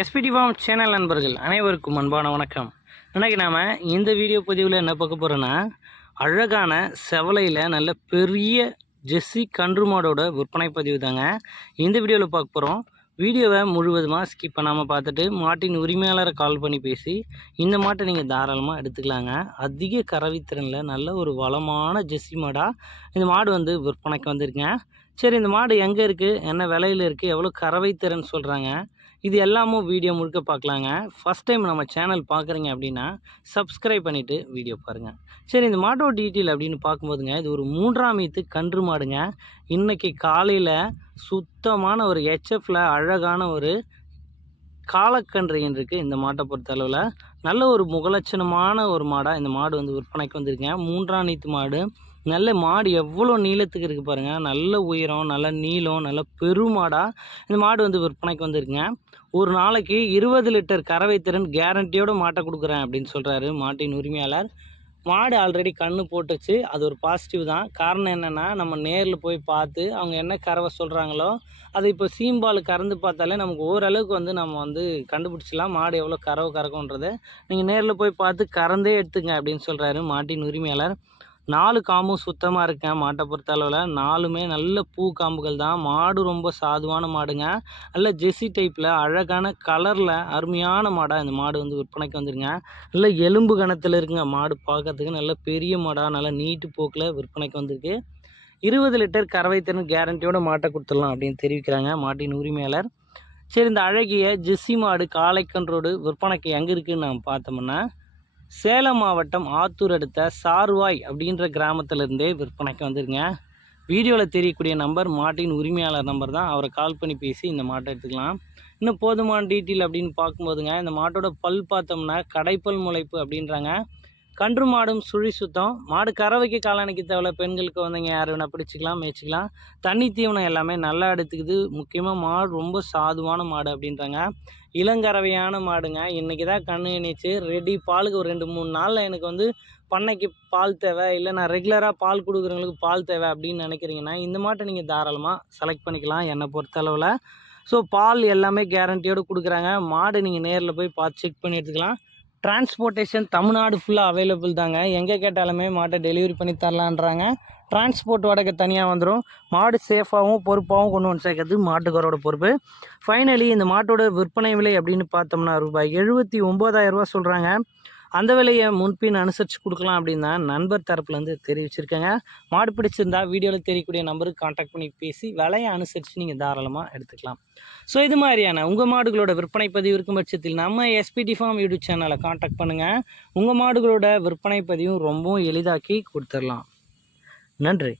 SPD form channel நண்பர்கள் அனைவருக்கும் அன்பான வணக்கம். இன்றைக்கி நாம் இந்த வீடியோ பதிவில் என்ன பார்க்க போகிறோன்னா அழகான செவலையில் நல்ல பெரிய ஜெஸ்ஸி கன்று மாடோட விற்பனை பதிவு தாங்க. இந்த வீடியோவில் பார்க்க போகிறோம் வீடியோவை முழுவதுமாக ஸ்கிப் பண்ணாமல் பார்த்துட்டு மாட்டின் உரிமையாளரை கால் பண்ணி பேசி இந்த மாட்டை நீங்கள் தாராளமாக எடுத்துக்கலாங்க. அதிக கறவைத்திறனில் நல்ல ஒரு வளமான ஜெஸ்ஸி மாடாக இந்த மாடு வந்து விற்பனைக்கு வந்திருக்கேன் சரி இந்த மாடு எங்கே இருக்குது என்ன விலையில் இருக்குது எவ்வளோ கறவைத்திறன் சொல்கிறாங்க இது எல்லாமும் வீடியோ முழுக்க பார்க்கலாங்க ஃபஸ்ட் டைம் நம்ம சேனல் பார்க்குறீங்க அப்படின்னா சப்ஸ்கிரைப் பண்ணிவிட்டு வீடியோ பாருங்கள் சரி இந்த மாட்டோ டீட்டெயில் அப்படின்னு பார்க்கும்போதுங்க இது ஒரு மூன்றாம் ஈத்து கன்று மாடுங்க. இன்றைக்கி காலையில் சுத்தமான ஒரு ஹெச்எஃப்பில் அழகான ஒரு காலக்கன்றையின் இருக்குது இந்த மாட்டை பொறுத்த அளவில் நல்ல ஒரு முகலட்சணமான ஒரு மாடாக இந்த மாடு வந்து விற்பனைக்கு வந்திருக்கேன் மூன்றாம் நீத்து மாடு. நல்ல மாடு எவ்வளோ நீளத்துக்கு இருக்குது பாருங்கள் நல்ல உயரம் நல்ல நீளம் நல்ல பெருமாடாக இந்த மாடு வந்து விற்பனைக்கு வந்திருக்குங்க. ஒரு நாளைக்கு இருபது லிட்டர் கறவை திறன் கேரண்டியோடு மாட்டை கொடுக்குறேன் அப்படின்னு சொல்கிறாரு மாட்டின் உரிமையாளர். மாடு ஆல்ரெடி கண்ணு போட்டுச்சு. அது ஒரு பாசிட்டிவ் தான். காரணம் என்னென்னா நம்ம நேரில் போய் பார்த்து அவங்க என்ன கறவை சொல்கிறாங்களோ அதை இப்போ சீம்பால் கறந்து பார்த்தாலே நமக்கு ஓரளவுக்கு வந்து நம்ம வந்து கண்டுபிடிச்சிடலாம். மாடு எவ்வளோ கறவை கறக்குன்றதை நீங்கள் நேரில் போய் பார்த்து கறந்தே எடுத்துங்க அப்படின்னு சொல்கிறாரு மாட்டின் உரிமையாளர். நாலு காம்பும் சுத்தமாக இருக்கேன் மாட்டை பொறுத்த அளவில். நாலுமே நல்ல பூ காம்புகள் தான். மாடு ரொம்ப சாதுவான மாடுங்க. நல்ல ஜெர்சி டைப்பில் அழகான கலரில் அருமையான மாடாக இந்த மாடு வந்து விற்பனைக்கு வந்துருங்க. நல்ல எலும்பு கணத்தில் இருக்குங்க மாடு பார்க்கறதுக்கு நல்ல பெரிய மாடாக நல்ல நீட்டு போக்கில் விற்பனைக்கு வந்திருக்கு. இருபது லிட்டர் கறவை திறன் கேரண்டியோட மாட்டை கொடுத்துடலாம் அப்படின்னு தெரிவிக்கிறாங்க மாட்டின் உரிமையாளர். சரி இந்த அழகிய ஜெஸ்ஸி மாடு காளைக்கன்றோடு விற்பனைக்கு எங்கே இருக்குதுன்னு நாம் பார்த்தோம்னா சேலம் மாவட்டம் ஆத்தூர் அடுத்த சார்வாய் அப்படின்ற கிராமத்திலேருந்தே விற்பனைக்கு வந்துருங்க. வீடியோவில் தெரியக்கூடிய நம்பர் மாட்டின் உரிமையாளர் நம்பர் தான். அவரை கால் பண்ணி பேசி இந்த மாட்டை எடுத்துக்கலாம். இன்னும் போதுமான டீட்டெயில் அப்படின்னு பார்க்கும்போதுங்க இந்த மாட்டோட பல் பார்த்தோம்னா கடைப்பல் முளைப்பு அப்படின்றாங்க. கன்று மாடும் சுழி சுத்தம். மாடு கறவைக்கு காலணிக்கு தேவையில்ல. பெண்களுக்கு வந்தீங்க யார் வேணால் பிடிச்சிக்கலாம் மேய்ச்சிக்கலாம். தண்ணி தீவனம் எல்லாமே நல்லா எடுத்துக்குது. முக்கியமாக மாடு ரொம்ப சாதுவான மாடு அப்படின்றாங்க. இளங்கறவையான மாடுங்க. இன்றைக்கி தான் கண்ணு இணைச்சு ரெடி பாலுக்கு ஒரு ரெண்டு மூணு நாளில் எனக்கு வந்து பண்ணைக்கு பால் தேவை. இல்லை நான் ரெகுலராக பால் கொடுக்குறவங்களுக்கு பால் தேவை அப்படின்னு நினைக்கிறீங்கன்னா இந்த மாட்டை நீங்கள் தாராளமாக செலக்ட் பண்ணிக்கலாம். என்னை பொறுத்தளவில். ஸோ பால் எல்லாமே கேரண்டியோடு கொடுக்குறாங்க. மாடு நீங்கள் நேரில் போய் பார்த்து செக் பண்ணி எடுத்துக்கலாம். டிரான்ஸ்போர்ட்டேஷன் தமிழ்நாடு ஃபுல்லாக அவைலபிள் தாங்க. எங்கே கேட்டாலுமே மாட்டை டெலிவரி பண்ணி தரலான்றாங்க. டிரான்ஸ்போர்ட் வாடகை தனியாக வந்துடும் மாடு சேஃபாகவும் பொறுப்பாகவும் கொண்டு வந்து சேர்க்கறது மாட்டுக்காரோட பொறுப்பு. ஃபைனலி இந்த மாட்டோட விற்பனை விலை அப்படின்னு பார்த்தோம்னா ரூபாய் எழுபத்தி ஒம்பதாயிரரூபா சொல்கிறாங்க அந்த விலையை முன்பின் அனுசரித்து கொடுக்கலாம் அப்படின்னு தான் நண்பர் தரப்புலேருந்து தெரிவிச்சிருக்கேங்க. மாடு பிடிச்சிருந்தா வீடியோவில் தெரியக்கூடிய நம்பருக்கு காண்டாக்ட் பண்ணி பேசி விலையை அனுசரித்து நீங்கள் தாராளமாக எடுத்துக்கலாம். ஸோ இது மாதிரியான உங்கள் மாடுகளோட விற்பனை பதிவு இருக்கும் பட்சத்தில் நம்ம எஸ்பிடி ஃபார்ம் யூடியூப் சேனலை காண்டாக்ட் பண்ணுங்கள் உங்கள் மாடுகளோட விற்பனை பதிவும் ரொம்பவும் எளிதாக்கி கொடுத்துடலாம் நன்றி.